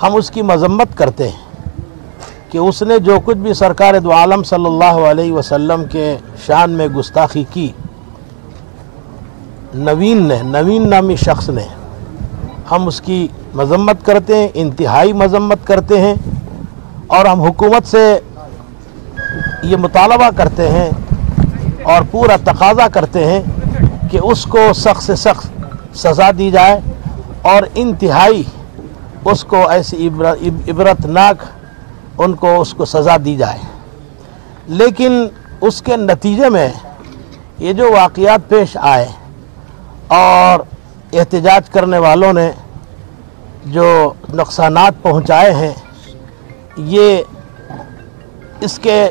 हम उसकी मजम्मत करते हैं कि उसने जो कुछ भी सरकार दो आलम सल्लल्लाहु अलैहि वसल्लम के शान में गुस्ताखी की, नवीन नामी शख्स ने, हम उसकी मजम्मत करते हैं, इंतहाई मजम्मत करते हैं। और हम हुकूमत से ये मुतालबा करते हैं और पूरा तकाज़ा करते हैं कि उसको सख्त से सख्त सज़ा दी जाए और इंतहाई उसको ऐसी इबरतनाक उसको सज़ा दी जाए। लेकिन उसके नतीजे में ये जो वाक़यात पेश आए और एहतजाज करने वालों ने जो नुकसानात पहुँचाए हैं, ये इसके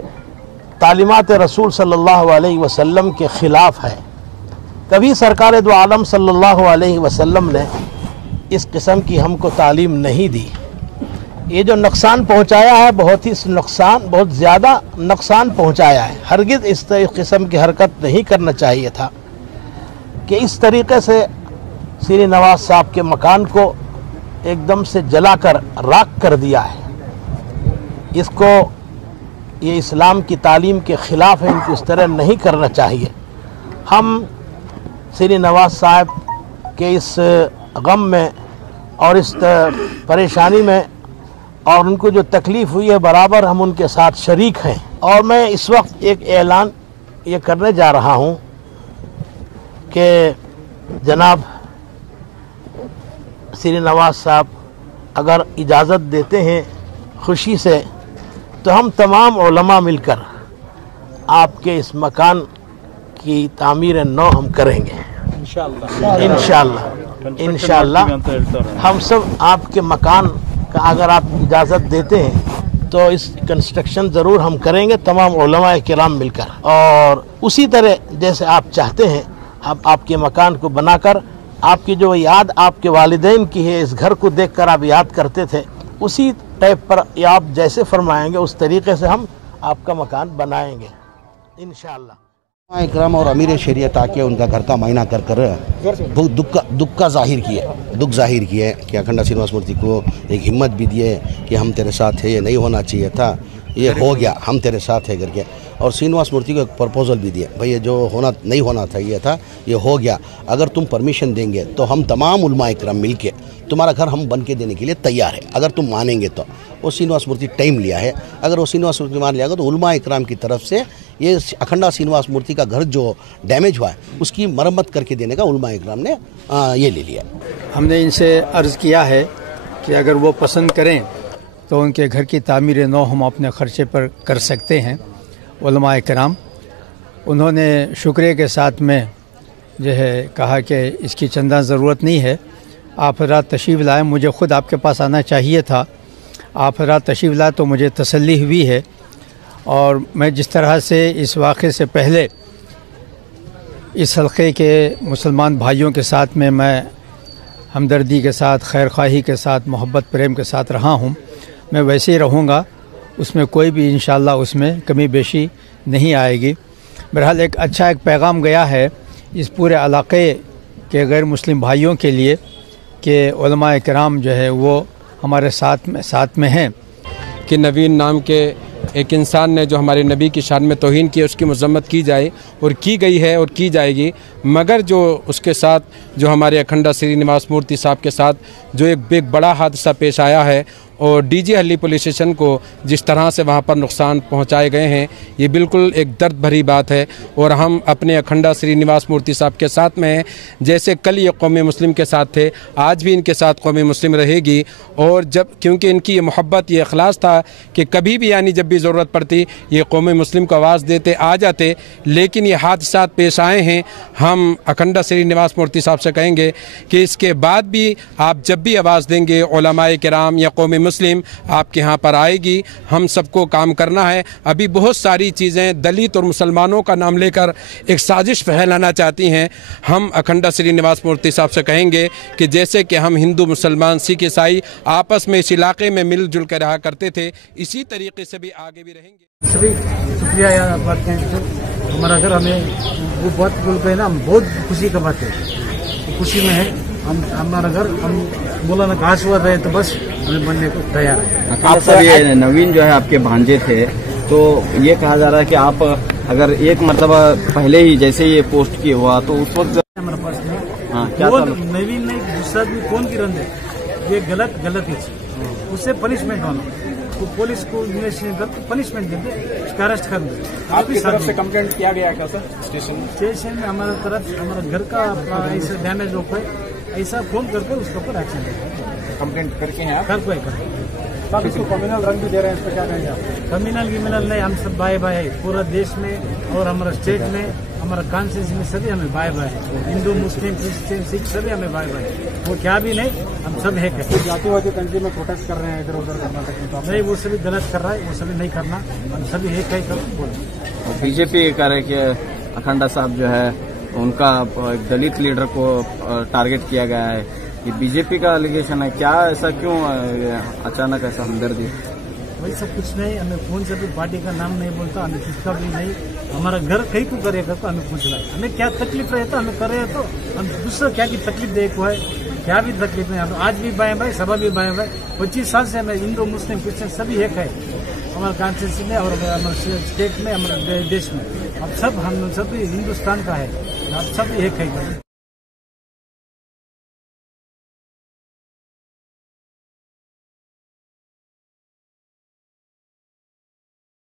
तालीमात रसूल सल्लल्लाहु अलैहि वसल्लम के ख़िलाफ़ है। कभी सरकार दो आलम सल्लल्लाहु अलैहि वसल्लम ने इस किस्म की हमको तालीम नहीं दी। ये जो नुकसान पहुंचाया है, बहुत ज़्यादा नुकसान पहुंचाया है। हरगिज़ इस किस्म की हरकत नहीं करना चाहिए था कि इस तरीक़े से सीरी नवाज़ साहब के मकान को एकदम से जलाकर राख कर दिया है। इसको ये इस्लाम की तालीम के ख़िलाफ़ है, इनको इस तरह नहीं करना चाहिए। हम सीरी नवाज़ साहब के इस गम में और इस परेशानी में और उनको जो तकलीफ़ हुई है, बराबर हम उनके साथ शरीक हैं। और मैं इस वक्त एक ऐलान ये करने जा रहा हूँ कि जनाब सीरी नवाज़ साहब अगर इजाज़त देते हैं खुशी से, तो हम तमाम उलमा मिलकर आपके इस मकान की तामीर नौ हम करेंगे इंशाअल्लाह। हम सब आपके मकान का अगर आप इजाज़त देते हैं तो इस कंस्ट्रक्शन ज़रूर हम करेंगे, तमाम उलमा किराम मिलकर। और उसी तरह जैसे आप चाहते हैं, आप आपके मकान को बनाकर आपकी जो याद आपके वालिदैन की है, इस घर को देखकर आप याद करते थे, उसी टाइप पर आप जैसे फरमाएंगे उस तरीके से हम आपका मकान बनाएंगे इंशाअल्लाह। इकराम और अमीर शरीयत आके उनका घर का मायना कर बहुत दुख जाहिर किया कि अखंडा श्रीनिवास मूर्ति को एक हिम्मत भी दिए कि हम तेरे साथ है, ये नहीं होना चाहिए था, ये हो गया, हम तेरे साथ है करके। और श्रीनिवास मूर्ति को एक प्रपोजल भी दिया, भाई ये जो नहीं होना था ये था, ये हो गया, अगर तुम परमिशन देंगे तो हम तमाम उलमा इकराम मिल के तुम्हारा घर हम बन के देने के लिए तैयार है, अगर तुम मानेंगे तो। वो श्रीनिवास मूर्ति टाइम लिया है, अगर वो श्रीनिवास मूर्ति मान लिया तो उलमा इकराम की तरफ से ये अखंडा श्रीनिवास मूर्ति का घर जो डैमेज हुआ है उसकी मरम्मत करके देने का उलमा इकराम ने ये ले लिया। हमने इनसे अर्ज़ किया है कि अगर वो पसंद करें तो उनके घर की तामीर नौ हम अपने ख़र्चे पर कर सकते हैं। उलमा इकराम उन्होंने शुक्रिया के साथ में जो है कहा कि इसकी चंदा ज़रूरत नहीं है, आप हज़रात तशरीफ़ लाए, मुझे ख़ुद आपके पास आना चाहिए था, आप हज़रात तशरीफ़ लाए तो मुझे तसल्ली हुई है। और मैं जिस तरह से इस वाक़े से पहले इस हल्के के मुसलमान भाइयों के साथ में मैं हमदर्दी के साथ, खैर ख्वाही के साथ, मोहब्बत प्रेम के साथ रहा हूँ, मैं वैसे ही रहूँगा, उसमें कोई भी इंशाअल्लाह उसमें कमी बेशी नहीं आएगी। बहरहाल एक अच्छा एक पैगाम गया है इस पूरे इलाक़े के गैर मुस्लिम भाइयों के लिए कि उलमा इकराम जो है वो हमारे साथ में हैं। कि नवीन नाम के एक इंसान ने जो हमारे नबी की शान में तौहीन की, उसकी मज़म्मत की जाए और की गई है और की जाएगी। मगर जो उसके साथ जो हमारे अखंडा श्रीनिवास मूर्ति साहब के साथ जो एक बड़ा हादसा पेश आया है और डीजे हल्ली पुलिस स्टेशन को जिस तरह से वहाँ पर नुकसान पहुँचाए गए हैं, ये बिल्कुल एक दर्द भरी बात है। और हम अपने अखंडा श्रीनिवास मूर्ति साहब के साथ में हैं, जैसे कल ये कौम मुस्लिम के साथ थे, आज भी इनके साथ कौम मुस्लिम रहेगी। और जब क्योंकि इनकी ये मोहब्बत, ये अखलास था कि कभी भी यानी जब भी ज़रूरत पड़ती ये कौम मुस्लिम को आवाज़ देते आ जाते। लेकिन ये हादसात पेश आए हैं, हम अखंडा श्रीनिवास मूर्ति साहब से कहेंगे कि इसके बाद भी आप जब भी आवाज़ देंगे, उलमाए किराम या कौम मुस्लिम आपके यहाँ पर आएगी। हम सबको काम करना है। अभी बहुत सारी चीज़ें दलित और मुसलमानों का नाम लेकर एक साजिश फैलाना चाहती हैं। हम अखंडा श्रीनिवास मूर्ति साहब से कहेंगे कि जैसे कि हम हिंदू, मुसलमान, सिख, ईसाई आपस में इस इलाके में मिलजुल कर रहा करते थे, इसी तरीके से भी आगे भी रहेंगे। सभी शुक्रिया यार बात करें, हमारा घर हमें वो बात बोल गए ना, हम बहुत खुशी का बात है, खुशी में है। हम हमारा घर हम बोला ना घास हुआ रहे तो बस हमें बनने को तैयार है। आप सर ये नवीन जो है आपके भांजे थे, तो ये कहा जा रहा है कि आप अगर एक मरतबा पहले ही जैसे ये पोस्ट किए हुआ तो उस वक्त हमारे पास नहीं। हाँ क्या वो था? नवीन ने दूसरा आदमी कौन की रंग है, ये गलत है, उससे पनिशमेंट होना। तो पुलिस को इन्वेस्टिगेशन करके पनिशमेंट देंगे, उसका अरेस्ट कर देंगे। आपकी तरफ से कंप्लेंट किया गया क्या सर स्टेशन में? हमारा तरफ हमारा घर का ऐसा डैमेज हो पाए ऐसा फोन करके उसके ऊपर एक्शन लेंगे। कंप्लेंट करके हैं आप? हर कोई करे। साहब इसको कम्युनल रंग भी दे रहे हैं, इस पर क्या कहेंगे आप? कम्युनल नहीं, हम सब बाय बाय है पूरा देश में और हमारा स्टेट में, हमारा कॉन्स्टिट्यूंसी में सभी हमें बाय बाय है। हिंदू मुस्लिम क्रिश्चियन सिख सभी हमें बाय बाय है। वो क्या भी नहीं, हम सब है। जातिवादी तंजीम में प्रोटेस्ट कर रहे हैं इधर उधर कर्नाटक में, तो नहीं वो सभी गलत कर रहा है, वो सभी नहीं करना, हम सभी है कहीं कर बोले। बीजेपी कह रहे कि अखंडा साहब जो है उनका एक दलित लीडर को टारगेट किया गया है, ये बीजेपी का एलिगेशन है। क्या ऐसा क्यों अचानक ऐसा हमदर्दी? वही सब कुछ नहीं, हमें फोन से भी पार्टी का नाम नहीं बोलता, हमें किसका भी नहीं। हमारा घर कहीं को करेगा तो हमें पूछ रहा है, हमें क्या तकलीफ रहे तो हमें कर रहे तो हम दूसरा क्या की तकलीफ देखो है, क्या भी तकलीफ नहीं। हम आज भी बाएं भाई, सभा भी बाएं भाई, 25 साल से हमें हिंदू मुस्लिम क्रिश्चियन सभी एक है हमारे कॉन्स्टिट्यूंसी में और हमारे स्टेट में, हमारे देश में। अब सब हम सभी हिंदुस्तान का है, अब सब एक है।